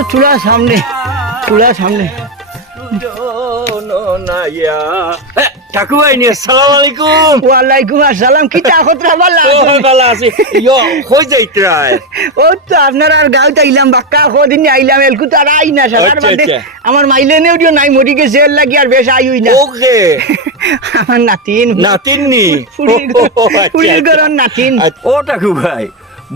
তো চুলা সামনে, চুলা সামনে। ঠাকুর ভাই নি, আসসালামু আলাইকুম। ওয়ালাইকুম আসসালাম। কি তাকতরা বালা ভালো আছি। ইয়ো কই যাইত্রায়? ও তো আপনার আর গাঁও আইলাম, বাক্কা কদিন আইলাম, এলকু তো আর আই না সারার আচ্ছা, বাদে। আচ্ছা। আমার মাইলেনেও দিও নাই, মরি গেছে, এর লাগি আর বেশ আইই না। ওকে আমার নাতিন, নাতিন নি? ফুরির গরন নাতিন। ও ঠাকুর ভাই,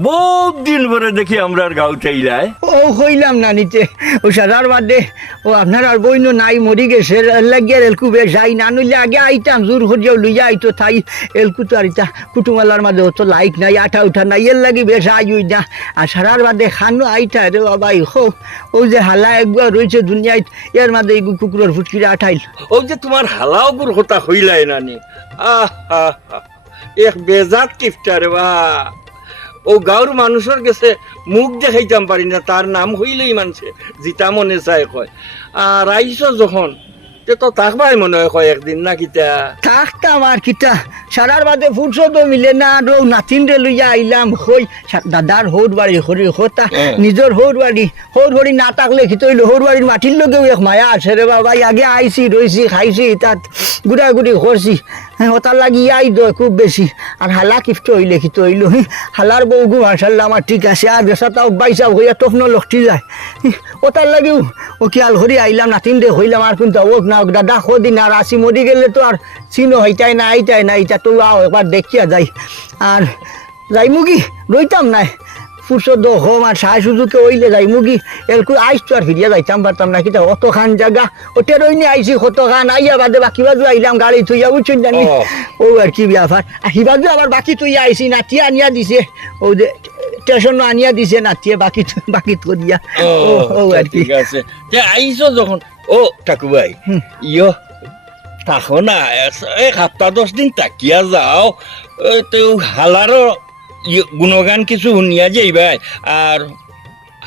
বহুত দিন পরে দেখি আমরা আর গাঁওতে আইলাই। ও হইলাম না নিতে, ও সারার বাদে ও আপনার আর বইনো নাই, মরি গেছে, এর লাগি আর এলকু বেশ আই না, নইলে আগে আইতাম জোর করিয়াও লইয়া আইতো, তাই এলকু তো আর ইটা কুটুমালার মাঝে অত লাইক নাই, আঠা উঠা নাই, এর লাগি বেশ আইই না। আর সারার বাদে খানো আইতা রে বাবা, ইহো ও যে হালা একবার রয়েছে দুনিয়ায়, এর মাঝে এই কুকুরের ফুটকিরে আঠাইল। ও যে তোমার হালাও গুর হতা হইলাই নানি, আহা এক বেজাত কিফটা রে বা। ও গাঁর মানুষের গেছে মুখ দেখাইতাম পারি না, তার নাম হইলেই মানছে জিতা মনে চায় কয়। আর আইসো যখন তে তো থাকবাই মনে হয় কয় একদিন না কিতা। থাকতাম আর কিতা, সারার বাদে ফুরসত মিলে না, আর ও নাতিন রে লইয়া আইলাম, হই দাদার হৌর বাড়ি হরি হতা নিজের হৌর বাড়ি না থাকলে কি তৈল হৌর বাড়ির মাটির লগেও এক মায়া আছে রে বাবা। আগে আইছি রইছি খাইছি তাত গুড়াগুড়ি করছি, হ্যাঁ ওটার লাগি আই দয় খুব বেশি। আর হালা কিফট হইলে কি তৈল, হালার বউগু মার্শাল্লাহ আমার ঠিক আছে, আর বেসাটাও বাইসাও হইয়া তখন লক্ষ্টি যায়, ওটার লাগিও ও কি আল হরি আইলাম নাতিন রে হইলাম। আর কিন্তু ও না দাদা কদিন আর আসি, মরি গেলে তো আর চিনো হইতাই না আইতাই না, এটা তো আও একবার দেখিয়া যাই। আর যাই মুগি রইতাম নাই, ফুরসদ হোম আর সাহা সুযোগে ওইলে যাই মুগি, এলকু আইস তো আর ফিরিয়া যাইতাম পারতাম না, কিতা অত খান জায়গা ওটে রইনি আইসি কত খান, আইয়া বাদে বাকি বাজু আইলাম গাড়ি থুইয়া বুঝছেন জানি। ও আর কি ব্যাপার, আর হিবাজু আবার বাকি থুইয়া আইসি, নাতিয়ে আনিয়া দিছে, ও যে স্টেশন আনিয়া দিছে নাতিয়ে বাকি করিয়া। ও আর কি ঠিক আছে, আইসো যখন। ও ঠাকুর ভাই, ইয়ো থাকো না, এক সপ্তাহ 10 দিন তাকিয়া যাও, তো হালারও গুণগান কিছু শুনিয়া যাইবাই। আর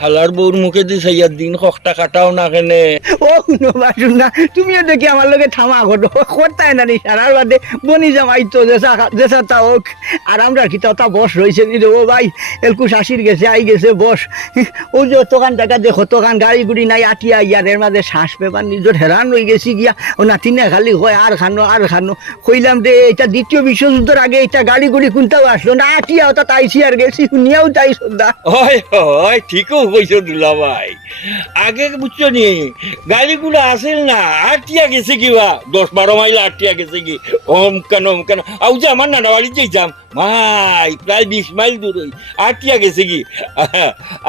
হালার বউর মুখে দি সাইয়ার দিন কষ্টা কাটাও না কেনে। ও শুনবা শুনা, তুমিও দেখি আমার লগে থামা ঘটো করতাই না নি, সারার বাদে বনি জামাই তো যেসা তা হোক। আর আমরা কি তা বস রয়েছে নি রে, ও ভাই এলকু শাশির গেছে আই গেছে বস, ও যে অতখান টাকা দেখো তখান গাড়ি গুড়ি নাই আটিয়া ইয়ার, এর মাঝে শ্বাস পেপার নিজের হেরান হয়ে গেছি গিয়া। ও নাতিনে খালি হয় আর খানো কইলাম রে, এটা দ্বিতীয় বিশ্বযুদ্ধের আগে এটা গাড়ি গুড়ি কোনটাও আসলো না, আটিয়া ওটা তাইছি আর গেছি, শুনিয়াও তাই শ্রদ্ধা। হয় হয় ঠিকও কইছো দুলা ভাই, আগে বুঝছো নি গাড়িগুলো আসেল না, আটিয়া গেছে কি বা 10-12 মাইল আটিয়া গেছে কি, ওম কেন আউ যে আমার নানা বাড়ি যাইতাম ভাই প্রায় 20 মাইল দূর হই, আটিয়া গেছে কি।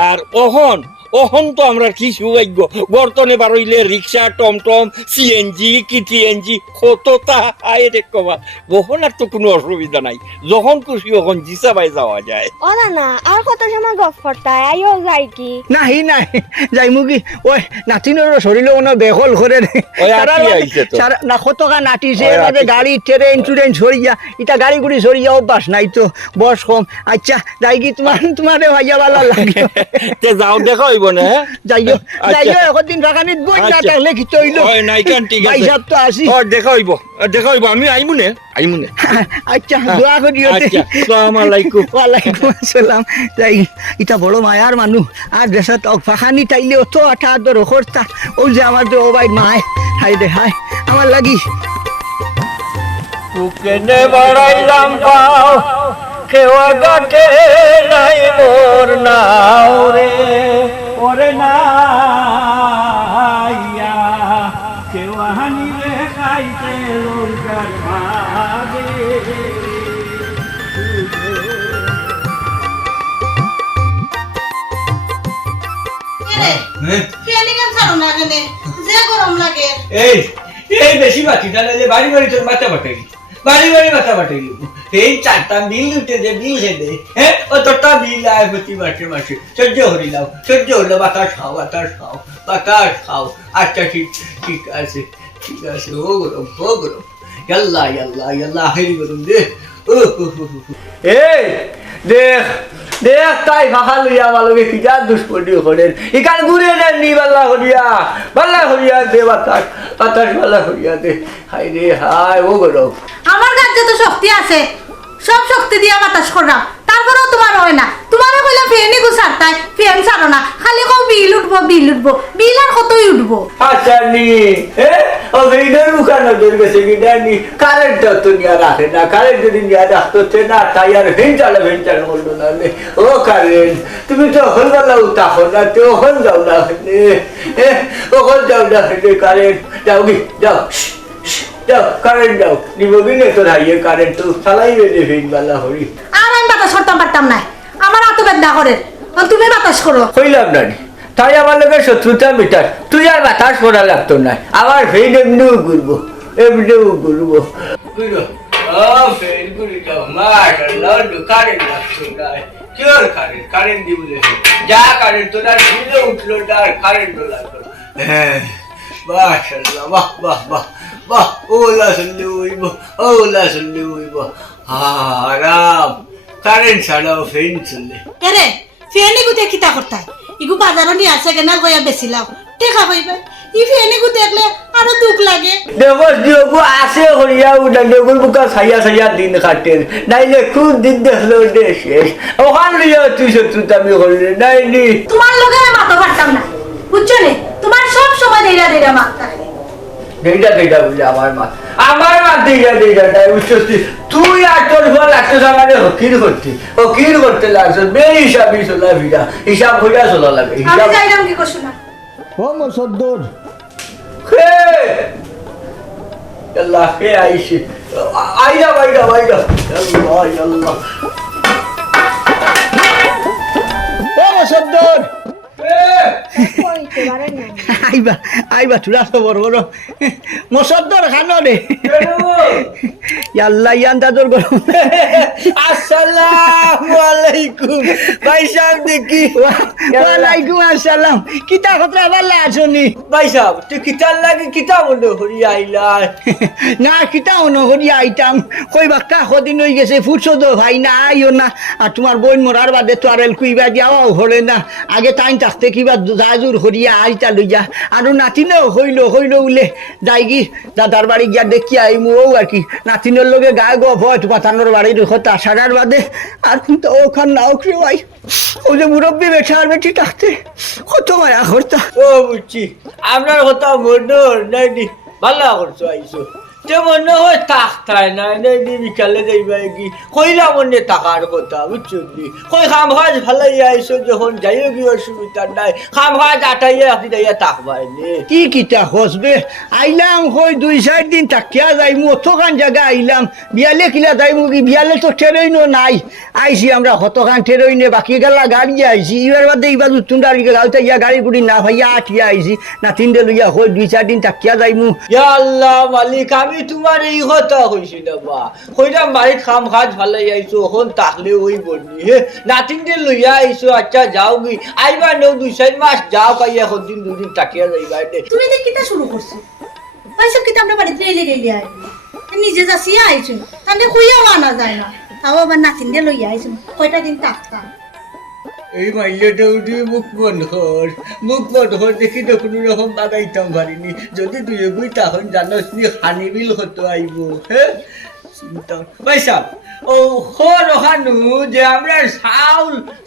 আর ওহন তো আমরা কি সৌভাগ্য, বর্তনে বারইলে রিক্সা টমটম সিএনজি কি টিএনজি কতটা আয় রে কবা, ওহন আর তো কোনো অসুবিধা নাই, যখন খুশি ওখন জিসা বাই যাওয়া যায়। ওরা না আর কত সময় গপ করতায়, আইও যাই কি নাই যাই মুগি, ওই নাতিনের শরীরে কোনো বেহল করে ওই আটি আইছে তো। না কত টাকা নাটিছে, ওই এবারে আটি। গাড়ি ট্রেন ইন্স্যুরেন্স সরিয়া এটা গাড়ি গুড়ি সরিয়া অভ্যাস নাই তো, বস কম। আচ্ছা যাই কি তোমারে ভাইয়া ভালো লাগে, তে যাও দেখো হইব না। যাইও একদিন রাখানিত বই না থাকলে কি চইলো। ওই নাই কান ঠিক ভাই আছে, সাহেব তো আসি। ও দেখা হইব আমি আইমুনে। আচ্ছা দোয়া করিও। আচ্ছা আসসালামু আলাইকুম। ওয়ালাইকুম আসসালাম। যাই এটা বড় মায়ার মানুষ, আর দেশে তো ফাঁকানি তাইলে অত আঠা আদর করতা, ও যে আমার তো ও ভাই মায়, হাই রে হাই আমার লাগি। কেনে বাড়াইলাম পাও কেওয়া গাটে নাই মোর নাও রে, ওরে নাইয়া কেওয়া হানি রে খাইতে লোকার ভাগে। এই বেশি বাতি তাহলে যে বাড়ি তোর মাথা বাটাইলি, বাড়ি মাথা বাটাইলি, এই 4টা বিল উঠে যে বিল হেদে, হ্যাঁ অতটা বিল আয় প্রতি মাসে সহ্য হইল বাতাস খাও। আচ্ছা ঠিক আছে ও গরম ইয়াল্লা হেরি গরম দে। এই দেখ তাই ভাষা লইয়া আমালোকে কিটা দুষ্পটি করেন, ইকান ঘুরে নেন নি বাল্লা করিয়া দে বাতাস বাল্লা করিয়া দে। হাই রে হাই ও গরম। আমার কাছে তো শক্তি আছে, সব শক্তি দিয়া বাতাস করলাম তারপরেও তোমার হয় না তোমারও কইলাম ফ্যানই গুছার তাই ফ্যান ছাড়ো না খালি কও বিল উঠবো বিল আর কতই উঠবো আচ্ছা নি ও ভিডিওর মুখা নজর গেছে কি জানি কারেন্ট তো নিয়ে রাখে না কারেন্ট যদি নিয়ে রাখতো না তাই আর ভেঞ্চাল করলো না ও কারেন্ট তুমি তো হলবেলা উঠাও না তো ওখান যাও না ওখান যাও না কারেন্ট যাও কি যাও যাও কারেন্ট যাও নিবি না তোর হাইয়ে কারেন্ট তো চালাইবে রে ভিনবেলা হরি আর আমি বাতাস করতাম পারতাম না আমার হাতে বেদনা করে তুমি বাতাস করো কইলাম না তাই আমার লোকের শত্রুতা মিটার তুই আর বাতাস করা লাগতো না আমার ফেন এমনিও ঘুরবো কারেন্ট দিব যা কারেন্ট তোরা দিলে উঠলো আর কারেন্ট লাগলো হ্যাঁ মাশাআল্লাহ বাহ বাহ বাহ বাহ ওলা শুনলে হইব আরাম কারেন্ট ছাড়াও ফেন চললে এরে ফ্যানই গুতে কিতা করতাই ইগু বাজারও নিয়ে আসে কেনাল গয়া বেছিলাম টেকা পাইবে ই ফ্যানই গু দেখলে আরো দুঃখ লাগে দেখো দিওগু আসে হইয়া উঠা দেগুর বুকা ছাইয়া দিন কাটে নাইলে খুব দিন দেখলো শেষ ওখান লিয়া তুই শত্রুতা আমি করলে নাইনি তোমার লগে মাথা পারতাম না বুঝছো নে তোমার সব সময় দেইরা মাথা দেইটা বলে আমার মা দেইটা তাই বুঝছি তুই আর তোর ফল একটা জায়গায় হকির করতে লাগছো বেহিসাবি চলা ভিড়া হিসাব হইয়া চলা লাগে আমি যাইলাম কি করছ না ও মোর সদ্দর আল্লাহ কে আইছি আইরা আল্লাহ ও মোর সদ্দর কইতে পারেন না আইবা তুলা খবর করো মসদ্দর খানো রে আল্লাহ ইয়ান দাদর গরম আসসালামু আলাইকুম ভাই সাহেব দেখি ওয়ালাইকুম আসসালাম কিতা খতরা ভালো আছনি ভাই সাহেব তুই কিতার লাগে কিতা বন্ধ হরি আইলা না কিতা অনুহরি আইতাম কই বাক্কা কদিন হয়ে গেছে ফুটছো তো ভাই না আইও না আর তোমার বোন মরার বাদে তো আর কুইবা দিয়াও হলে না আগে টাইম থাকতে কিবা জাজুর হরিয়া আইতা লইয়া আর নাতিনেও হইল উলে যাই কি দাদার বাড়ি গিয়া দেখি আইমু ও আর কি নাতিনের লগে গায়ে গপ হয় তোমার তানোর বাড়ির কথা সারার বাদে আর কিন্তু ওখান নাও কেউ আই ও যে মুরব্বী বেঠা আর বেটি থাকতে কত মায়া করতা ও বুঝছি আপনার কথা মনোর নাইনি ভালো করছো আইসো তে মনে হয় থাকতায় না নাইনি বিকালে যাইবা কি কইলাম মনে টাকার কথা বুঝছো নি কই খাম হাজ ভালাই আইসো যখন যাইও কি অসুবিধা নাই খাম হাজ আটাইয়া আপনি যাইয়া থাকবাই নে কি কিতা হসবে আইলাম হই 2-4 দিন থাকিয়া যাইমু অতখান জায়গা আইলাম বিয়ালে কিলা যাইমু কি বিয়ালে তো ট্রেনও নাই আইছি আমরা কতখান ট্রেনে বাকি গেলা গাড়ি আইছি এবার বাদে এইবার তুন্ডার গালতে ইয়া গাড়ি গুড়ি না ভাইয়া আটিয়া আইছি না তিনটে লইয়া হই 2-4 দিন থাকিয়া যাইমু ইয়া আল্লাহ মালিক আমি তোমার এই কথা কইছি না বা কইরাম বাড়িত খাম খাজ ভালাই আইছো এখন তাকলে ওই বনি হে নাতিনকে লইয়া আইছো আচ্ছা যাও কি আইবা নো 2-4 মাস যাও কাইয়া এখন দিন 2 দিন তাকিয়া যাইবা দে তুমি দেখ কিতা শুরু করছো ভাই সব কিতা আমরা বাড়িতে গেলি আই নিজে যাচ্ছি আইছো তাহলে কইয়াও আনা যায় না তাও আবার নাতিন দিয়ে লইয়া আইছো কয়টা দিন থাকতাম এই মাইয়াটা উঠে মুখ বন্ধ কর দেখি তো কোনো রকম বাগাইতাম পারিনি যদি তুই এগুই তখন জানোস নি হানিবিল হতো আইব হ্যাঁ চিন্তা ভাই সাহেব ও খোর ওখানু যে আমরা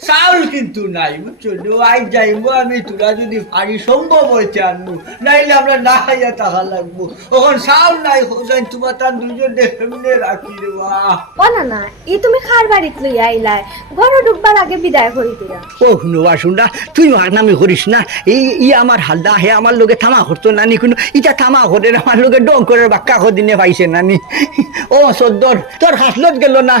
চাউল কিন্তু নাই বুঝছো আই যাইবো আমি তোরা যদি পারি সম্ভব হয়েছে আনবো নাইলে আমরা না খাইয়া টাকা লাগবো ওখান চাউল নাই হোসেন তোমার তার দুজন দেখে রাখি রে বাহ ও না ই তুমি খার বাড়িত লই আইলাই ঘরে ঢুকবার আগে বিদায় করি দিলা ও শুনবা শুনরা তুই আর নামি করিস না ই আমার হালদা হে আমার লোকে থামা করতো নানি কোনো ইটা থামা করে আমার লোকে ডং করে বাক্কা দিনে পাইছে নানি ও সদ্দর তোর হাসলত গেল না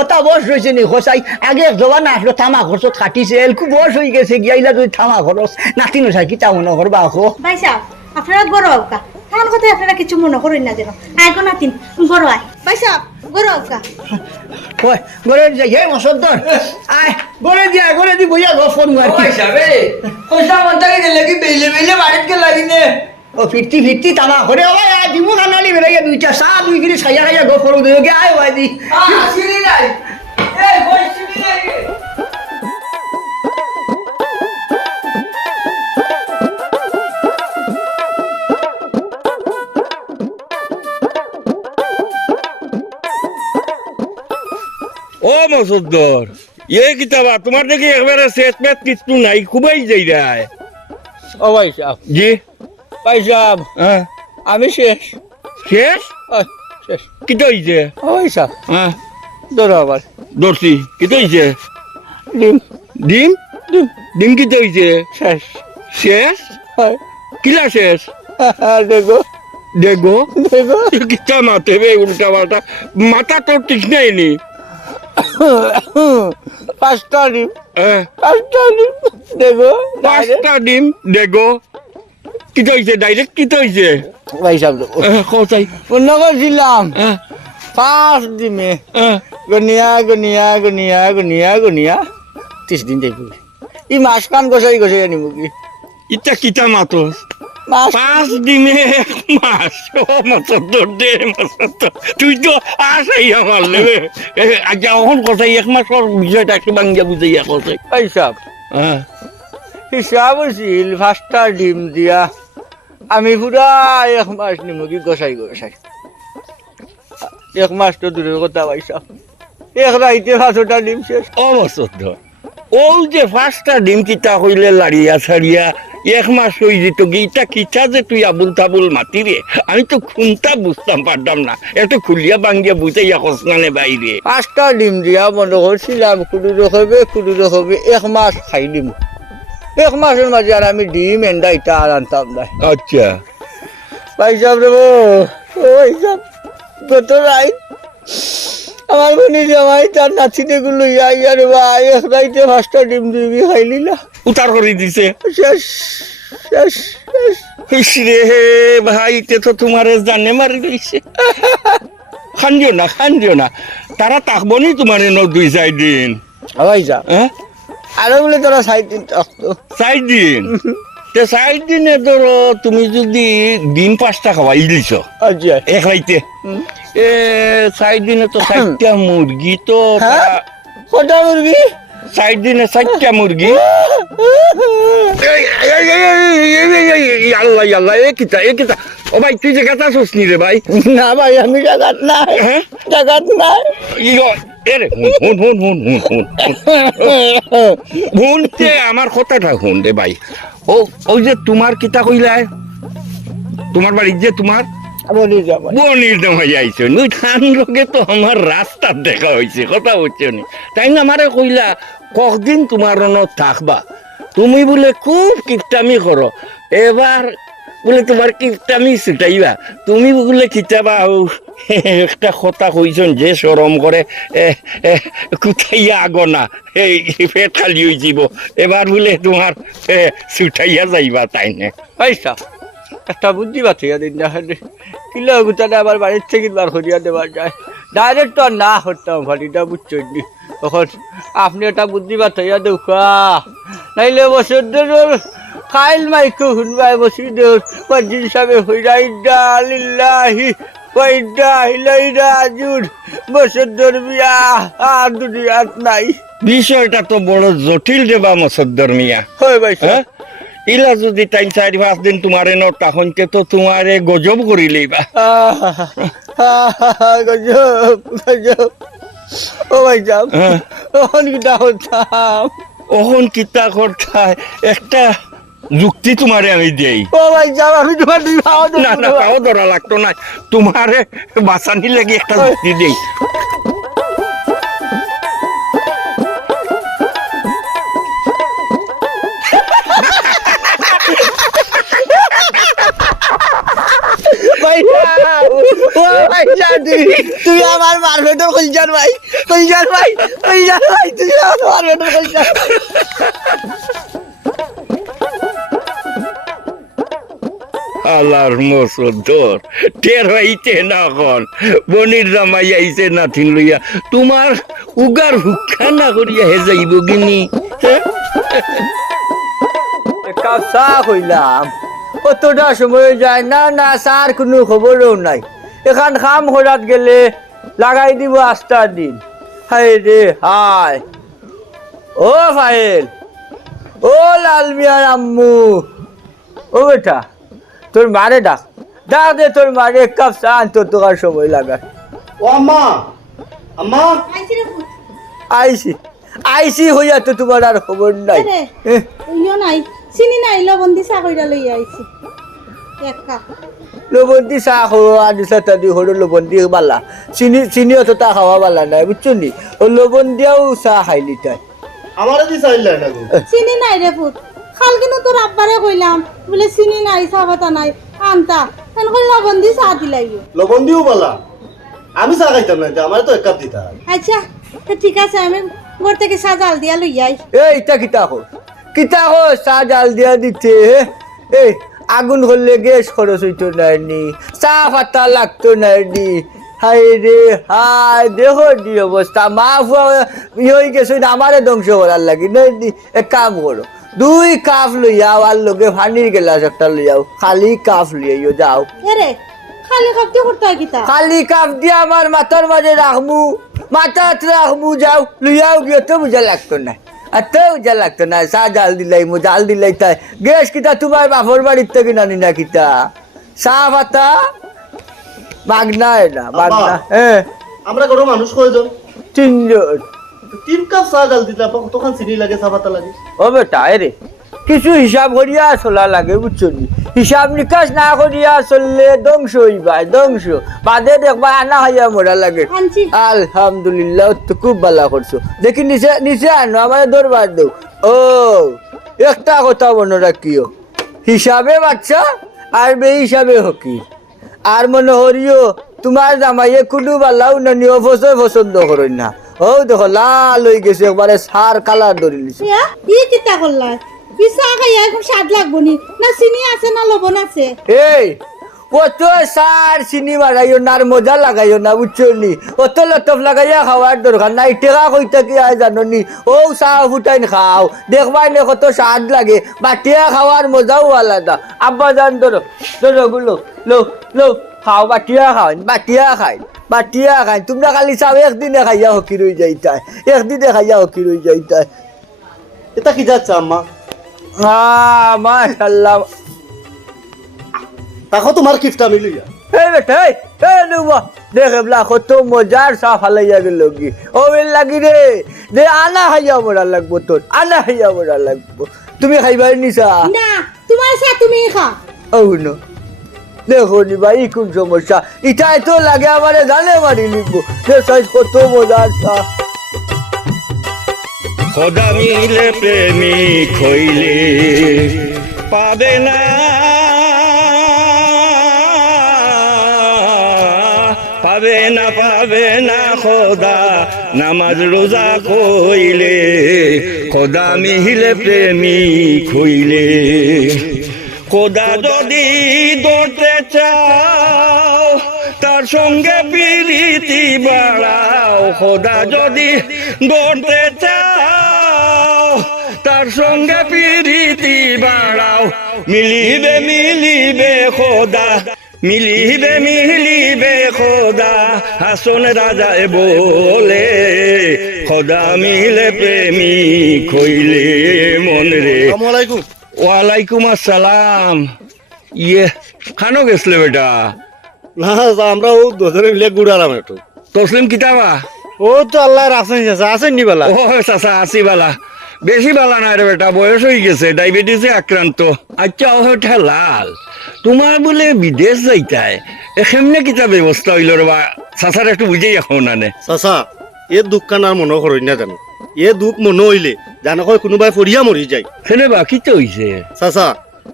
ওটা বস রয়েছে নি খোসাই আগে জবান আসলো থামা খরচ খাটিছে খুব বস হয়ে গেছে গিয়াইলা তুই থামা খরচ নাতিনো চাই কি চাও নকরবা আখো ভাই সাহেব আপনারা গরো আউকা কারণ কথা আপনারা কিছু মনে করেন না যেন আইগো নাতিন গরো আই ভাই সাহেব গরো আউকা ওই গরে যাই হে মসদ্দর আয় গরে দি বইয়া গো ফোন মার কি হিসাবে কইসা মন্তাকে গেলে কি বেলে বাড়িতে কে লাগিনে ও ফিরতি তামা করে ওই আ দিমু কানালি বেরাইয়া দুইটা সা দুই গিরি ছাইয়া খাইয়া গো ফরু দেগে আয় ওই দি আসিনি নাই এই বইছিনি নাই ও মসুদ্দর এ কিতাবা তোমার দেখি একবারে সেট মেট কিছু নাই খুবই যাই রায় ও ভাই সাহেব জি ভাই সাহেব হ্যাঁ আমি শেষ শেষ ওই, শেষ কি তো হইছে ও ভাই সাহেব হ্যাঁ ধরো আবার দর্শি কি তো হইছে ডিম ডিম ডিম ডিম কি তো হইছে শেষ শেষ হয় কিলা শেষ দেখো দেখো দেখো কিতা মাতে বে উল্টা পাল্টা মাথা তোর ঠিক নাই নি পাঁচটা ডিম হ্যাঁ পাঁচটা ডিম দেখো পাঁচটা ডিম দেখো কি তো হইছে ডাইরেক্ট কি তো হইছে ভাই সাহেব দেখো কোথায় অন্য করছিলাম হ্যাঁ পাঁচ ডিমে হ্যাঁ গনিয়া গনিয়া গনিয়া গনিয়া গনিয়া 30 দিন যাইব ই মাছ কান গসাই গসাই আনিব কি ইটা কিতা মাতস মাছ 5 ডিমে এক মাস ও মাছ তোর দে মাছ তো তুই তো আসাই আমার লেবে আচ্ছা এখন কোথায় এক মাসের বিষয়টা একটু বাঙ্গিয়া বুঝাইয়া কোথায় ভাই সাহেব হ্যাঁ হিসাব হয়েছিল 5টা ডিম দিয়া আমি পুরা এক মাস নিব কি গসাই গসাই এক মাস তো দূরের কথা ভাই সাহেব এক রাইতে 5টা ডিম শেষ ও মসদ্দ ও যে 5টা ডিম কিতা হইলে লাড়িয়া ছাড়িয়া এক মাস হয়ে যেত গিটা কিতা যে তুই আবুল তাবুল মাতি রে আমি তো খুনটা বুঝতাম পারতাম না একটু খুলিয়া বাঙ্গিয়া বুঝাইয়া কসনানে বাইরে 5টা ডিম দিয়া মনে করছিলাম কুড়ি হবে এক মাস খাই ডিম এক মাসের মাঝে আর আমি ডিম এন্ডা ইটা আর আনতাম না আচ্ছা ভাই সাহেব রে ও ভাই সাহেব কত রাই আমার বোনি জামাই তার নাতিনে গুলো ইয়া রে ভাই এক রাইতে 5টা ডিম দিবি খাইলিলা উতার করে দিছে শেষ শেষ শেষ ইস রে ভাই তে তো তোমার জানে মারি দিছে খান্দিও না তারা তাকবো নি তোমার ন 2-4 দিন ভাই সাহেব হ্যাঁ আরো বলে তোরা 4 দিন থাকতো 4 দিন তে 4 দিনে ধরো তুমি যদি দিন 5টা খাওয়াই দিছ আচ্ছা এক রাইতে এ 4 দিনে তো 4টা মুরগি তো হ্যাঁ? কটা মুরগি 4 দিনে 4টা মুরগি আল্লাহ এ কিতা ও ভাই তুই যে কথা শুসনি রে ভাই না ভাই আমি জাগাত নাই হ্যাঁ? জাগাত নাই এরে শুনতে আমার কথাটা শুন রে ভাই ও ওই যে তোমার কিতা কইলাই তোমার বাড়ির যে তোমার বলি জামাই বনির দমাই আইছো নুই ধান লগে তো আমার রাস্তার দেখা হয়েছে কথা হচ্ছে নি তাই না আমারে কইলা কতদিন তোমার রনত থাকবা তুমি বলে খুব কিপটামি করো এবার বলে তোমার কিপটামি ছুটাইবা তুমি বলে খিচাবা একটা কথা কইছন যে সরম করে কুথাইয়া আগনা এই পেট খালি হয়ে যাব এবার বলে তোমার ছুটাইয়া যাইবা তাই না পয়সা একটা বুদ্ধি বাতিয়া দিন না কিলো গুতাটা আবার বাড়ির থেকে বার করিয়া দেওয়া যায় ডাইরেক্ট তো আর না হতাম ভাটিটা বুঝছেন নি তখন আপনি একটা বুদ্ধি বাতাইয়া দেখা নাইলে বছর ধর খাইল মাইকো শুনবাই বসি দেওর মসজিদ সাহেব হইরা ইডা লিল্লাহি ওইডা হিলাইরা জুর বছর ধর বিয়া আর দুনিয়াত নাই বিষয়টা তো বড় জটিল দেবা মসদ্দর মিয়া হয় ভাই হ্যাঁ ইলা যদি 3-4-5 দিন তোমারে ন তখন তো তোমারে গজব করি লইবা গজব গজব ও ভাই যাব হ্যাঁ। ওহন কিটা হতাম ওহন কিতা করতায় একটা যুক্তি তোমারে আমি দেই ও ভাই যাব আমি তোমার দুই ভাও না না পাও ধরা লাগতো না তোমারে বাঁচানি লাগি একটা যুক্তি দেই ভাই ও ভাই জানি তুই আমার মারবেটর কইজার ভাই তুই আমার মারবেটর কইজার আল্লাহর মসদ্দর টের হইতে না কন বনির জামাই আইছে নাথিন লইয়া তোমার উগার হুক্কা না করিয়া হে যাইব গিনি কাপ চা কইলাম কতটা সময় যায় না না স্যার কোনো খবরও নাই এখান খাম করাত গেলে লাগাই দিব 8টা দিন হাই রে হাই ও ফাইল ও লাল মিয়ার আম্মু ও বেটা তোর মারে ডাক দে তোর মারে এক কাপ চা আনতো তোর সময় লাগা ও আম্মা আম্মা আইছি আইছি হইয়া তো তোমার আর খবর নাই আরে এহ, ইয়ো নাই চিনি নাই লবণ দি চা কইরা লই আইছি এক কাপ লবণ দি চাহ খাওয়া আদি চাটা দি সৰু লবণ দি বালা চিনি অত তা খাওয়া বালা নাই বুঝছো নি ও লবণ দিয়াও চাহ খাইলি তাই আমারে দি চাইলা না গো চিনি নাই রে পুত খাল কিন্তু তোর আব্বারে কইলাম বলে চিনি নাই চা পাতা নাই আনতা এখন কই লবণ দি চা দিলাই লবণ দিও বলা আমি চা খাইতাম না আমারে তো এক কাপ দিতা আচ্ছা তো ঠিক আছে আমি ঘর থেকে চা জাল দিয়া লই আই এইটা কিতা হো চাহ জাল দিয়া দিতে এই আগুন হলে গ্যাস খরচ হইতো নাইনি চা পাতা লাগতো নাইনি হাই রে হাই দেখো দি অবস্থা মা ফুয়া হয়ে গেছে আমারে ধ্বংস করার লাগি নাইনি এক কাম করো 2 কাপ লইয়াও আর লগে পানির গেলাস একটা লইয়াও খালি কাপ লইয়াও যাও এরে খালি কাপ দিয়ে করতে হয় কিতা খালি কাপ দিয়ে আমার মাথার মাঝে রাখমু যাও লইয়াও গিয়ে তো বুঝা লাগতো না আর তো বুঝা লাগতো না চা জাল দিলাই তাই গ্যাস কিতা তোমার বাপর বাড়ির থেকে নানি না কিতা চা পাতা মাগনা হ্যাঁ আমরা গরম মানুষ কয়জন 3 জন 3 কাপ চা জাল দিতা তখন চিনি লাগে চা পাতা লাগে ও বেটা রে কিছু হিসাব করিয়া চলা লাগে বুঝছো নি হিসাব নিকাশ না করিয়া চললে ধ্বংস হইবা ধ্বংস বাদে দেখবা আনা হইয়া মরা লাগে আনছি আলহামদুলিল্লাহ তো খুব ভালো করছো দেখি নিচে আনো আমার দরবার দেও ও একটা কথা মনে রাখিও হিসাবে বাচ্চা আর বে হিসাবে হকি আর মনে হরিও তোমার জামাইয়ে কোনো বালাও না নিও পছন্দ করেন না ও দেখো লাল হয়ে গেছে একবারে সার কালার ধরে নিছে ই কিতা করলা কি চা খাইয়া এখন স্বাদ লাগবো নি না চিনি আছে না লবণ আছে এই অত সার চিনি মারাইও না আর মজা লাগাইও না বুঝছো নি অত লতফ লাগাইয়া খাওয়ার দরকার নাই টেকা কইতা কি আয় জানো নি ও চাহ ফুটাইন খাও দেখবাই নে কত স্বাদ লাগে বাটিয়া খাওয়ার মজাও আলাদা আব্বা জান ধরো গুলো লো খাও বাটিয়া খাই তোমরা খালি চাও একদিনে খাইয়া হকি রই যাইতাই এটা কি যাচ্ছে আম্মা মাশাআল্লাহ তাকো তোমার কিফটা মিলিয়া এই বেটা এই নুবা দেখে বলা কত মজার চা ফালাইয়া গেল কি ও বেল লাগি রে দে আনা খাইয়া মরা লাগবো তুমি খাইবাই নিছা না তোমার চা তুমি খা ও নো দেখো নি ভাই কোন সমস্যা ইটাই তো লাগে আমারে জানে মারি লিখবো যে সাইজ কত মজার চা খোদা মিলে প্রেমিক হইলে পাবে না খোদা নামাজ রোজা কইলে খোদা মিলে প্রেমিক হইলে খোদা যদি ধরতে চাও তার সঙ্গে প্রীতি বাড়াও খোদা যদি ধরতে চাও তার সঙ্গে প্রীতি বাড়াও মিলিবে খোদা হাসন রাজায় বলে খোদা মিলে প্রেমিক হইলে মন রে আসসালামু আলাইকুম ওয়ালাইকুম আসসালাম ইয়ে খানো গেছলে বেটা না আমরা ও দুজনে মিলে গুড়ালাম একটু তসলিম কিতাবা ও তো আল্লাহর আসেন নি বেলা ও চাচা আসি বালা বেশি বালা নাই রে বেটা বয়স হয়ে গেছে ডায়াবেটিসে আক্রান্ত আচ্ছা ও লাল তোমার বলে বিদেশ যাইতায় এমনি কিতা ব্যবস্থা হইল রে বা চাচার একটু বুঝেই এখন নানে চাচা এ দুঃখ কান আর মনে করই না জানো এ দুঃখ মনে হইলে জানো হয় কোনোবাই ফরিয়া মরি যায় সেনে বা কিতা হইছে চাচা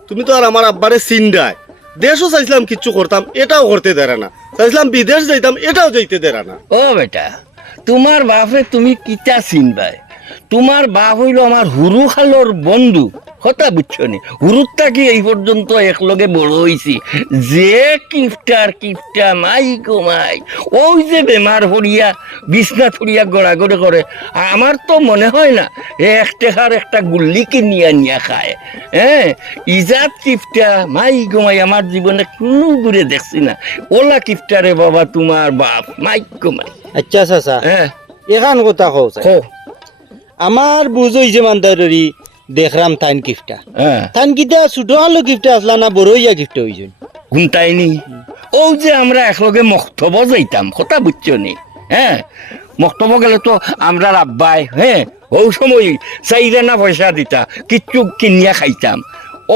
তুমি তো আর আমার আব্বারে চিন্তায় দেশও চাইছিলাম কিচ্ছু করতাম এটাও করতে দেরা না চাইছিলাম বিদেশ যাইতাম এটাও যাইতে দেরা না ও বেটা তোমার বাপে তুমি কিতা চিনবাই তোমার বাপ হইল আমার হুরু খালোর বন্ধু কথা বুঝছো নি হুরুরটা কি এই পর্যন্ত একলগে বড় হইছি যে কিফটা মাই গো মাই ওই যে বেমার হরিয়া বিছনা থরিয়া গড়াগড়ি করে আমার তো মনে হয় না এক টেকার একটা গুল্লি নিয়া খায় হ্যাঁ ইজাত কিফটা মাই গো মাই আমার জীবনে কোনো দূরে দেখছি না ওলা কিফটারে বাবা তোমার বাপ মাই গো মাই আচ্ছা চাচা হ্যাঁ এখান কথা কও আমার বুঝ হইছে মান্দারি দেখরাম তাইন গিফটটা হ্যাঁ তাইন কিটা ছোট আলো গিফটটা আসলা না বড় ইয়া গিফট হইছে ঘুমটাইনি ও যে আমরা একলগে মক্তব যাইতাম কথা বুঝছো নি হ্যাঁ মক্তব্য গেলে তো আমরা আব্বাই হ্যাঁ ও সময় চাইরানা পয়সা দিতা কিচ্ছু কিনিয়া খাইতাম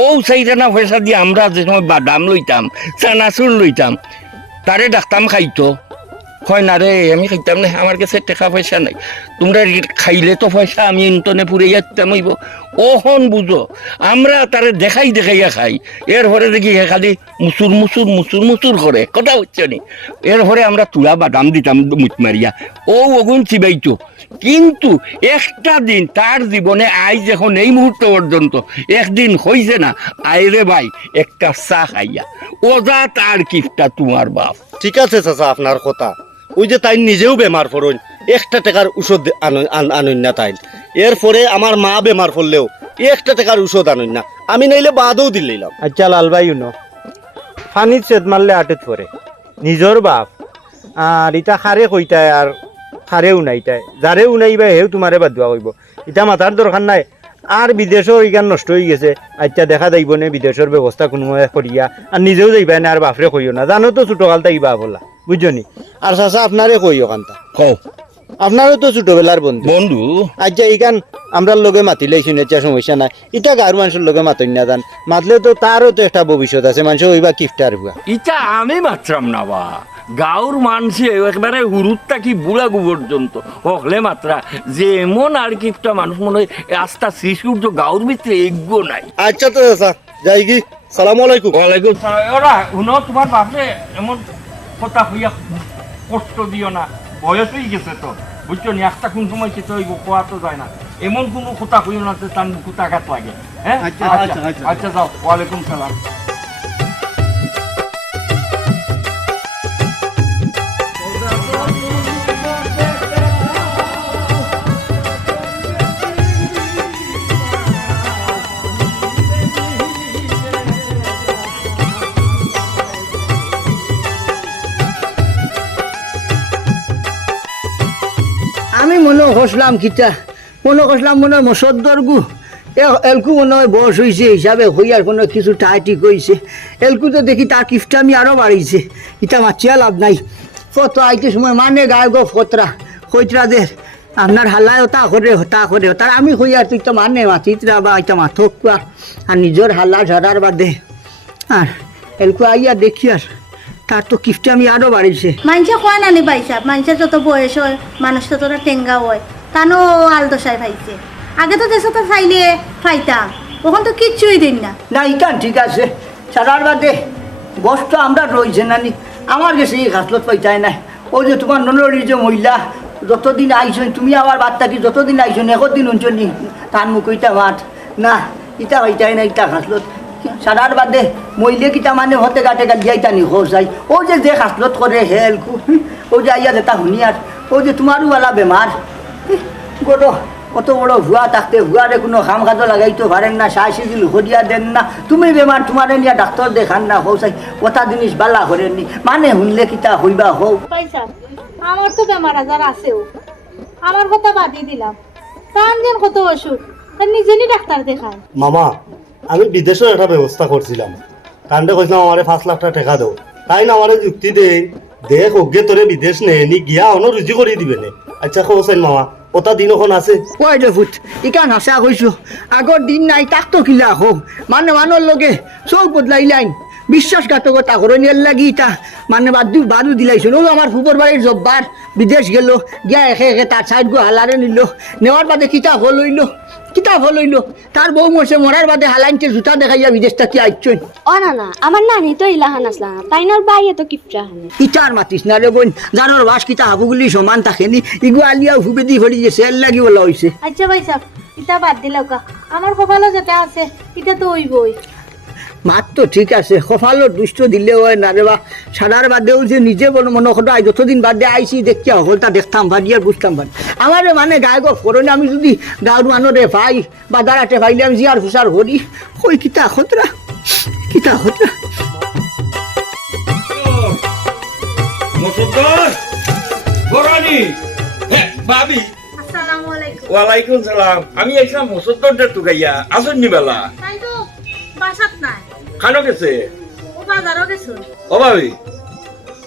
ও চাইরানা পয়সা দিয়ে আমরা যে সময় বাদাম লইতাম চানাচুর লইতাম তারে ডাকতাম খাইতো হয় না রে আমি খাইতাম না আমার কাছে টাকা পয়সা নাই তোমরা খাইলে তো পয়সা আমি ইন্টনে পুরে যাইতাম হইব ওহন বুঝো আমরা তারে দেখাইয়া খাই এরপরে দেখি খালি মুচুর করে কথা হচ্ছে নি এরপরে আমরা তুলা বাদাম দিতাম মুচ মারিয়া ও ওগুন চিবাইতো কিন্তু একটা দিন তার জীবনে আজ এখন এই মুহূর্ত পর্যন্ত একদিন হইছে না আইরে ভাই একটা চা খাইয়া ওজা তার কিফটা তোমার বাপ ঠিক আছে চাচা আপনার কথা ওই যে তাই নিজেও বেমার পড়ুন 1 টাকার ঔষধ আনুন না তাই এরপরে আমার মা বেমার পড়লেও 1 টাকার ঔষধ আনুন না আমি নাইলে বাদও দিলাম আচ্ছা লাল ভাই উনো ফানিত চেদ মারলে আটেত পরে নিজর বাপ আর ইটা খারে কইতায় আর খারে উনাইতায় যারে উনাইবা হেউ তোমারে বাদ দেওয়া হইব ইটা মাথার দরকার নাই আর বিদেশও ইগান নষ্ট হয়ে গেছে আচ্ছা দেখা যাইব না বিদেশের ব্যবস্থা কোনো করিয়া আর নিজেও যাইবা না আর বাপরে কইও না জানো তো ছোটকাল তাইবা বলা বুঝছনি আর চাচা আপনারে কইও কান্তা কও আপনারও তো ছোটবেলার বন্ধু বন্ধু আচ্ছা এইখান আমরা লগে মাতিলে শুনেছি সমস্যা নাই ইটা গাঁর মানুষের লগে মাতই না জান মাতলে তো তারও তো একটা ভবিষ্যৎ আছে মানুষ ওইবা কিফটার হুয়া ইটা আমি মাত্রাম না বা গাঁর মানুষে একবারে হুরুত্তা কি বুড়া পর্যন্ত হকলে মাত্রা যে এমন আর কি একটা মানুষ মনে হয় আস্থা শিশুর তো গাঁর ভিতরে এগো নাই আচ্ছা তো চাচা যাই কি সালাম আলাইকুম ওয়ালাইকুম সালাম ওরা শুনো তোমার বাপরে এমন কথা হইয়া কষ্ট দিও না বয়স হয়ে গেছে তো বুঝছো নি একটা কোন সময় খেতে হইব কোয়া তো যায় না এমন কোনো কথা হইও না যে তার বুকুতে আঘাত লাগে হ্যাঁ আচ্ছা যাও ওয়ালাইকুম সালাম আমি মনে হসলাম কিতা মনে করলাম মনে হয় মসদ্দর গু এলকু মনে হয় বয়স হয়েছে হিসাবে হইয়ার কোনো কিছু টাইটি কইছে এলকু তো দেখি তার কিফটা আমি আরও বাড়িয়েছে ইটা মাছিয়া লাভ নাই ফতো আইতে সময় মানে গায়ে গো ফতরা কইতরাদের আপনার হালায় হতা করে তার আমি হইয়ার তুই তো মানে মাতিতরা বা এটা মাথক আর নিজের হাল্লা ঝরার বাদে আর এলকু আইয়া দেখি আর তার তো কিফটা আমি আরও বাড়িয়েছে মানুষে কয় নানি পাইছা মানুষের যত বয়স হয় মানুষ ততটা টেঙ্গা হয় তানো আলদশায় পাইছে আগে তো দেশে তো চাইলে পাইতাম ওখান তো কিচ্ছুই দিন না না ইকান ঠিক আছে সারার বাদে বস তো আমরা রয়েছে নানি আমার কাছে এই ঘাসলত পাইতাই নাই ওই যে তোমার ননরির যে মহিলা যতদিন আইসন তুমি আমার বাদ থাকি যতদিন আইসন একদিন অঞ্চলি তার মুখ ইটা মাঠ না ইটা হইতাই না ইটা ঘাসলত সারার বাদে মহিলে কিটা মানে হতে গাটে গালিয়াইতা নি হোসাই ও যে ঘাসলত করে হেলকু ও যে আইয়া যেটা শুনি আর ও যে তোমারও বালা বেমার গরো কত বড় ভুয়া থাকতে ভুয়ারে কোনো খাম খাদ্য লাগাইতে পারেন না সাই সিজিল হরিয়া দেন না তুমি বেমার তোমারে নিয়ে ডাক্তার দেখান না হোসাই কথা জিনিস বালা করেননি মানে শুনলে কিতা হইবা হও পাইছা আমার তো বেমার আজার আছেও আমার কথা বাদই দিলাম তার যেন কত অসুখ তার নিজেরই ডাক্তার দেখায় মামা আমি বিদেশের একটা ব্যবস্থা করছিলাম কান্ডে কইছিলাম আমারে 5 লাখ টাকা দেও তাই না আমারে যুক্তি দেই দেখ ওগে তোরে বিদেশ নেনি গিয়া অন্য রুজি করে দিবে নে আচ্ছা খোসেন মামা ওটা দিন ওখান আছে কয় রে ফুট ইকান হাসা কইছো আগর দিন নাই তাক তো কিলা হোক মানে মানুষ লগে চোখ বদলাইলাইন বিশ্বাসঘাতকতা করে নিয়ে লাগি তা মানে বাদু দিলাইছো ও আমার ফুপর বাড়ির জব্বার বিদেশ গেল গিয়া একে তার সাইড গো হালারে নিল নেওয়ার বাদে কিতাব হইল তার বউ মরছে মরার বাদে হালাইনতে জুতা দেখাইয়া বিদেশ থাকি আইছই ও না আমার নানি তো ইলাহান আসলা না তাই না বাইয়ে তো কিপটা হানে ইটার মাতিস না রে বোন জানোর বাস কিতা হাবুগুলি সমান থাকেনি ইগু আলিয়া হুবে দি ফড়ি গেছে এর লাগি বলা হইছে আচ্ছা পাইছা ইটা বাদ দিলাও কা আমার কপালও যেটা আছে এটা তো হইবই মাত তো ঠিক আছে কপালত দুষ্ট দিলে হয় না রে বা সাদার বাদেও যে নিজে মনে কথা যতদিন বাদে আইসি দেখি হলটা দেখতাম ভারি আর বুঝতাম ভারি আমার মানে গায়ে গপ করোনি আমি যদি গাঁর মানুষে ভাই বা দাঁড়াতে ভাইলে আমি জিয়ার ফুসার হরি কই কিতা খতরা মুসদ্দর গরানি হ্যাঁ ভাবি আসসালামু আলাইকুম ওয়ালাইকুম সালাম আমি আইসাম মুসদ্দরটা তুগাইয়া আসুন নি বেলা তাই তো বাসাত নাই খানো গেছে ও বাজারও গেছো ও ভাবি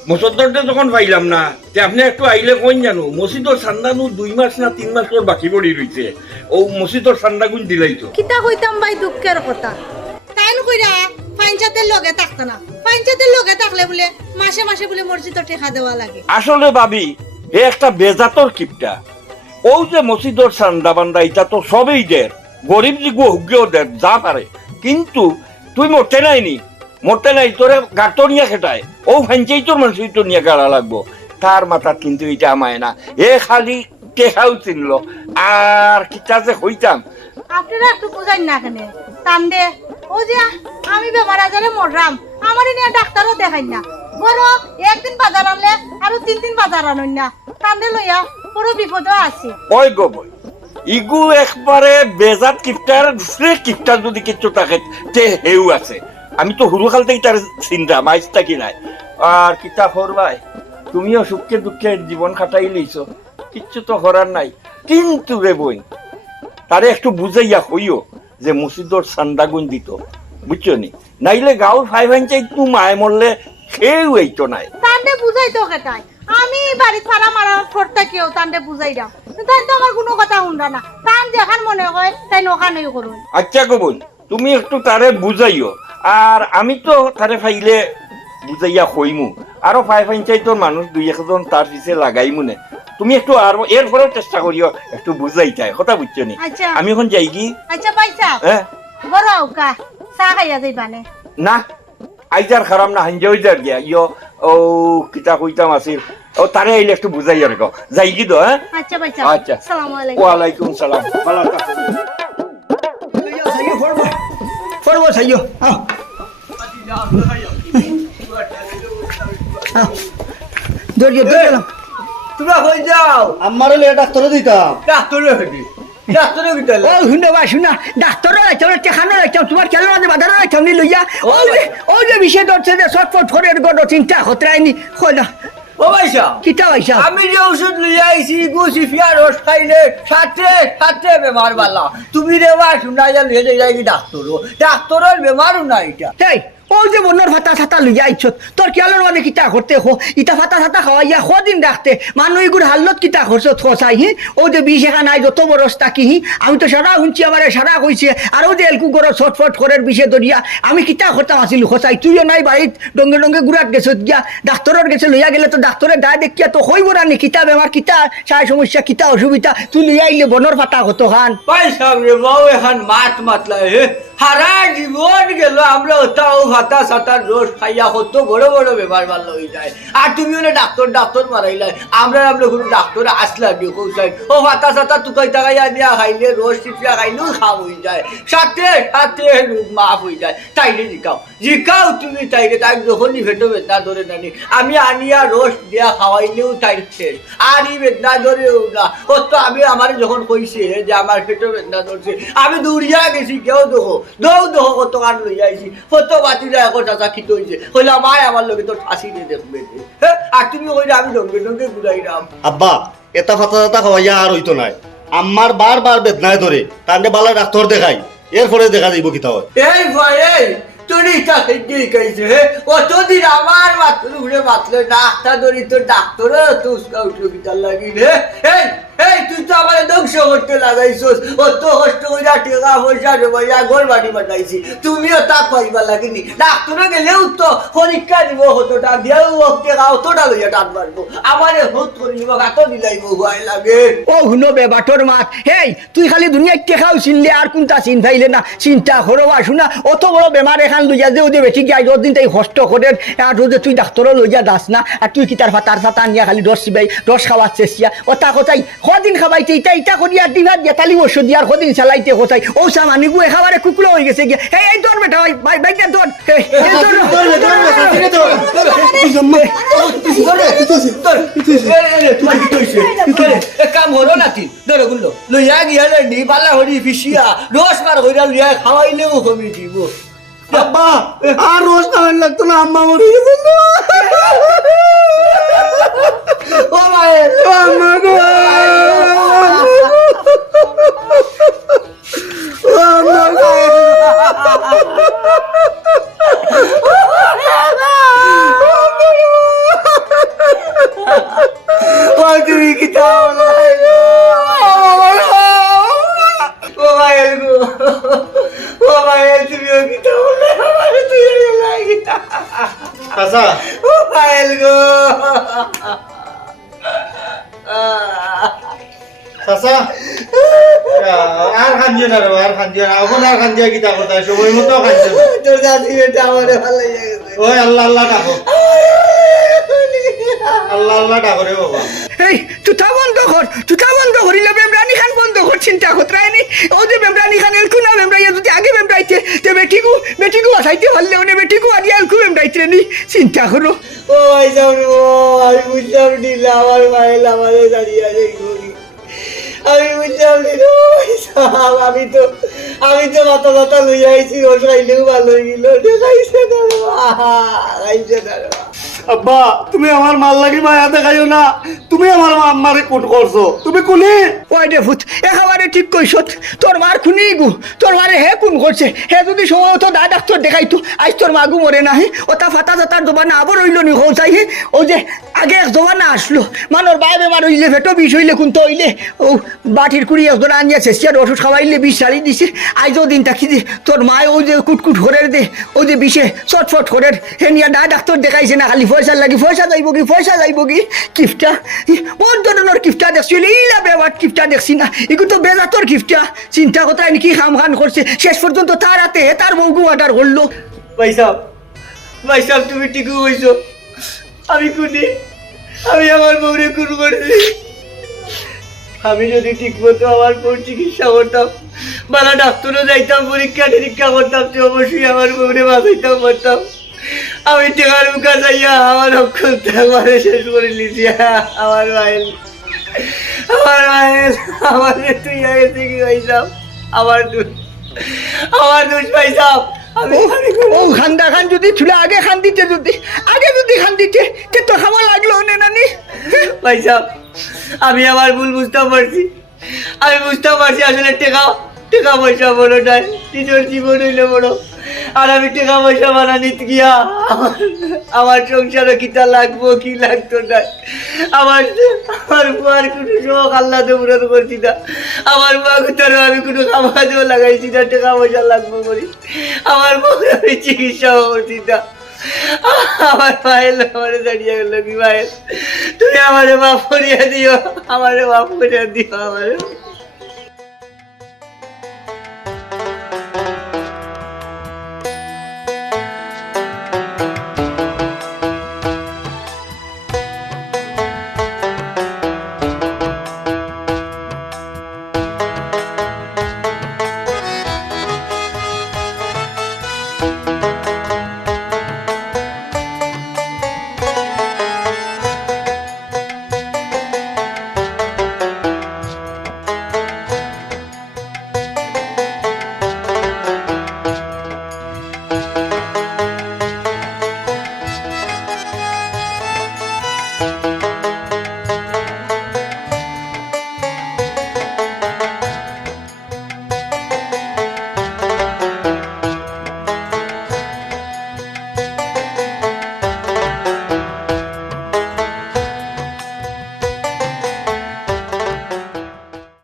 মসজিদটা যখন পাইলাম না তে আপনি একটু আইলে কইন জানো মসজিদর সান্দানু 2 মাস না 3 মাস তোর বাকি পড়ি রইছে ও মসজিদর সান্দা গুণ দিলাই তো কিতা কইতাম ভাই দুঃখের কথা তাইন কইরা পঞ্চায়েতের লগে থাকতো না পঞ্চায়েতের লগে থাকলে বলে মাসে মাসে বলে মসজিদে টেকা দেওয়া লাগে আসলে ভাবি এ একটা বেজাতর কিপটা ও যে মসজিদর সান্দা বান্দা এটা তো সবই দের গরিব জিগু হুগেও দের যা পারে কিন্তু তুই মরতে নাইনি মরতে নাই তোরে গাঁটো নিয়ে খেটায় ও ফাঞ্চাই তোর মানুষ তো নিয়ে গাড়া লাগবো তার মাথা কিন্তু এটা আমায় না এ খালি টেকাও চিনলো আর কিতা যে হইতাম আপনারা একটু বুঝাই না কেন তান্দে ও যে আমি বেমার আজারে মররাম আমারই নিয়ে ডাক্তারও দেখাই না বড় একদিন বাজার আনলে আর 3 দিন বাজার আনই না তান্দে লইয়া বড় বিপদও আছে ওই গো বই ইগু একবারে বেজাত কিপটার ফ্রে কিপটার যদি কিছু থাকে তে হেউ আছে আমি তো হুরুখাল থেকে তার চিন্তা মাইস্তা কি নাই আর কিতা করবাই তুমিও সুখে দুঃখে জীবন খাটাই লইছো কিচ্ছু তো করার নাই কিন্তু রে বই তারে একটু বুঝাইয়া হইও যে মসজিদর সান্দাগুন দিত বুঝছো নি নাইলে গাঁর 5 ইঞ্চাই তু মায় মরলে খেয়েও এইতো নাই তান্দে বুঝাই তো কেটাই আমি বাড়ি ফাড়া মারার ফোরটা কেউ তান্দে বুঝাই দাও তাই তো আমার কোনো কথা শুনরা না তান যেখান মনে হয় তাই ওখানেই করুন আচ্ছা গো বোন তুমি একটু তারে বুঝাইও আর আমি তো তারে ফাইলে বুঝাইয়া হইমু আরো 5 ইঞ্চাই তোর মানুষ 2-1 তার পিছে লাগাই মনে তুমি একটু আর এরপরে চেষ্টা করিও একটু বুঝাইতাই কথা বুঝছো নি আচ্ছা আমি এখন যাই কি আচ্ছা পয়সা হ্যাঁ বড় কা চা খাইয়া যাইবানে না আইজার খারাপ না হাঞ্জা হইজার গিয়া ইয়ো ও কিতা কইতাম আসিল ও তারে আইলে একটু বুঝাই আর গো যাই কি তো হ্যাঁ আচ্ছা পয়সা আচ্ছা আসসালামু আলাইকুম ওয়ালাইকুম সালাম ভালো থাকো ফড়বো সাইও দৌড়িয়ে দৌড়িয়ে তোমরা হয়ে যাও আমারে লিয়ে ডাক্তারে দিতাম ডাক্তারে হইবি ডাক্তারে গিতালে ও শুনে বা শুনা ডাক্তারও রাখতাম টেখানো রাখতাম তোমার কেন বাজারও রাখতাম নি লইয়া ও যে বিষয় ধরছে যে ছটফট করে গড় চিন্তা হতরাইনি কইলা ও ভাইসা কিতা হইছা আমি যে ওষুধ লইয়া আইছি গুছিফিয়া রস খাইলে সাথে সাথে বেমার বালা তুমি রে বা শুনা যা লইয়া যাই কি ডাক্তারের বেমারও না এটা এই ও যে বন্যর ফাতা ছাতা লইয়া আইছত তোর কেয়ালের মানে কিতা করতে হো ইটা ফাতা ছাতা খাওয়াইয়া দিন রাখতে মানুষ এগুর হাল্লত কিতা করছো থসাই হি ও যে বিষ এখা নাই যত বরস তাকি হি আমি তো সারা শুনছি আমার সারা কইছে আর ও যে এলকু গরো ছটফট করের বিষে দরিয়া আমি কিতা করতাম আসিল খসাই তুইও নাই বাড়িত ডঙ্গে ডঙ্গে গুড়াত গেছত গিয়া ডাক্তারের গেছে লইয়া গেলে তো ডাক্তারের দায় দেখিয়া তো হইব রানি কিতা বেমার কিতা সার সমস্যা কিতা অসুবিধা তুই লইয়া আইলে বনর ফাতা হতো খান পয়সা রে বাউ এখন মাতলা হে সারা জীবন গেল আমরা ওটাও ভাতা সাতার রোজ খাইয়া কত বড় বড় বেমার ভালো হয়ে যায় আর তুমি ওনে ডাক্তার মারাইলাই আমরা কোনো ডাক্তার আসলা দিয়ে কৌশাই ও ভাতা সাতা তুকাই টাকাইয়া দিয়া খাইলে রোজ টিপিয়া খাইলেও খাম হয়ে যায় সাথে সাথে মাফ হয়ে যায় তাইলে জিকাও তুমি তাইলে তাই যখনই ভেটো বেদনা ধরে নানি আমি আনিয়া রোজ দিয়া খাওয়াইলেও তাই শেষ আর এই বেদনা ধরেও না ও তো আমি আমার যখন কইছে যে আমার পেটো বেদনা ধরছে আমি দৌড়িয়া গেছি কেউ দেখো দৌ কত কান লইয়া আইছি কত বাতি যায় এখন চাচা খিত হইছে কইলা মায় আমার লগে তোর ফাঁসি দিয়ে দেখবে হ্যাঁ আর তুমি কইলে আমি ডঙ্গে ডঙ্গে ঘুরাইলাম আব্বা এটা ফাতা খাওয়াইয়া আর হইতো নাই আমার বারবার বেদনায় ধরে কান্দে বালা ডাক্তার দেখাই এরপরে দেখা যাইব কিতা হয় এই ভাই এই তোর ইটা হেঁটে খাইছে হে অতদিন আমার মাত্র উড়ে মাতলে ডাক্তার ধরি তোর ডাক্তার তো উস্কা উঠলো কিতার লাগি রে এই এই তুই তো আমার ধ্বংস করতে লাগাইছস অত কষ্ট করে টাকা পয়সা জমাইয়া ঘর বাড়ি বানাইছি তুমিও তা পাইবা লাগিনি ডাক্তারে গেলেও তো পরীক্ষা দিব হতোটা দিয়েও টাকা অতটা লইয়া টান মারবো আমারে হুত করিব গাতো দিলাইব ভয় লাগে ও হুনো বে বাটর মাত হেই তুই খালি দুনিয়ায় টেকাও চিনলে আর কোনটা চিন পাইলে না চিন্তা করবা শুনা অত বড় বেমার এখান লইয়া যে ওদের বেশি গিয়ে দিন তাই কষ্ট করে আর রোজে তুই ডাক্তারও লইয়া দাস না আর তুই কি তার ফাতার ফাতা আনিয়া খালি রস চিবাই রস খাওয়ার চেষ্টিয়া ও তা কোথায় কদিন খাবাইতে ইটা ইটা করিয়া দিবা দিয়া তালি ওষুধ দিয়ার কদিন চালাইতে কোথায় ও সামানি গুয়ে খাবারে কুকুলো হয়ে গেছে গিয়া এই তোর বেটা ভাই বাইকে তোর কাম হলো নাকি ধরো গুলো লইয়া গিয়া নি বালা হরি ফিসিয়া রস মার হইরা লইয়া খাওয়াইলেও কমি দিব আব্বা আর রোজ খাওয়ান লাগতো না আম্মা মরে গেছে ও ভাই আম্মা গো আম্মা গো চাচা ও পায়েল গো চাচা আর খান্দিও না রে আর খান্দিও না এখন আর খান্দিয়া কিতা কথা সময় মতো খান্দিও না। তোর দাদি বেটা আমারে ভালো লেগে গেছে ওই আল্লাহ আল্লাহ ডাকো আল্লাহ আল্লাহ ডাকো রে বাবা। এই তুতা বন্ধ কর, তুতা বন্ধ করিলে বেমরানি খান বন্ধ কর, চিন্তা কতরায়নি ও যে বেমরানি খান এলকু না বেমরাইয়া যদি আগে বেমরাইতে তে বেটিকু আসাইতে পারলে ওনে বেটিকু আনিয়া এলকু বেমরাইতে নি চিন্তা করো। ও ভাই সাহেব ও আমি বুঝলাম নিলে আমার মায়ের আমারে দাঁড়িয়ে আছে আমি বুঝলাম নিল আমি তো মাথা মাথা লই আইছি ও খাইলেও ভালো হয়ে গেল খাইছে খাইছে না আব্বা তুমি আমার মাল লাগি মায়া দেখাইও না, তুমি আমার আম্মারে কোট করছো, তুমি কোনি ওই দে ভূত একেবারে ঠিক কইছত, তোর মার খুনি গু, তোর মারে হে কোন করছে, হে যদি সময় তো দা ডাক্তার দেখাইতো আজ তোর মাগু মরে না হে ওটা ফাটা ফাটার জবানা আবার হইল নি হৌসাই হে ও যে আগে এক জবানা আসলো মানুষ বাই বেমার হইলে ভেটো বিষ হইলে কোন তো হইলে ও বাটির কুড়ি একজন আনিয়া চেষ্টার ওষুধ খাওয়াইলে বিষ সারি দিছে আজও দিন তাকি যে তোর মায় ওই যে কুটকুট হরের দে ওই যে বিষে চটফট হরের হে নিয়ে দা ডাক্তার দেখাইছে না খালি পয়সা লাগি পয়সা যাইব কি কিফটা বহুত ধরনের কিফটা দেখছি এইলা বেবার কিফটা দেখছি না এগুলো তো বেজাতর কিফটা চিন্তা কথা কি খাম খান করছে শেষ পর্যন্ত তার হাতে তার বউগু অর্ডার করলো। ভাই সাহেব তুমি ঠিকই হইছো আমি কোনি আমি আমার বউরে কোন করেছি আমি যদি ঠিক মতো আমার বউর চিকিৎসা করতাম বালা ডাক্তারও যাইতাম পরীক্ষা নিরীক্ষা করতাম তো অবশ্যই আমার বউরে বাঁচাইতাম পারতাম আমি টেকার মুখা যাইয়া আমার অক্ষর একবারে শেষ করে নিছি আমার মায়ের আমাদের তুই গেছে কি ভাইসাব আমার দোষ ভাইসাব ও খান্দা খান যদি তুলে আগে খান দিতে যদি খান দিতে তে তো খাওয়া লাগলো নে নানি ভাইসাব আমি আমার ভুল বুঝতে পারছি আসলে টাকা পয়সা বড় নয় নিজের জীবন হইলে বড় আর আমি টাকা পয়সা বানানিতে গিয়া আমার সংসারে কিটা লাগবো কি লাগতো না আমার বুয়ার কোনো শখ আল্লাহ তো পূরণ করছি না আমার বুয়া কোথাও আমি কোনো কামাজও লাগাইছি না টাকা পয়সা লাগবো করি আমার বউর আমি চিকিৎসাও করছি না আমার মায়ের আমারে দাঁড়িয়ে গেল কি মায়ের তুমি আমারে মাফ করিয়া দিও আমারে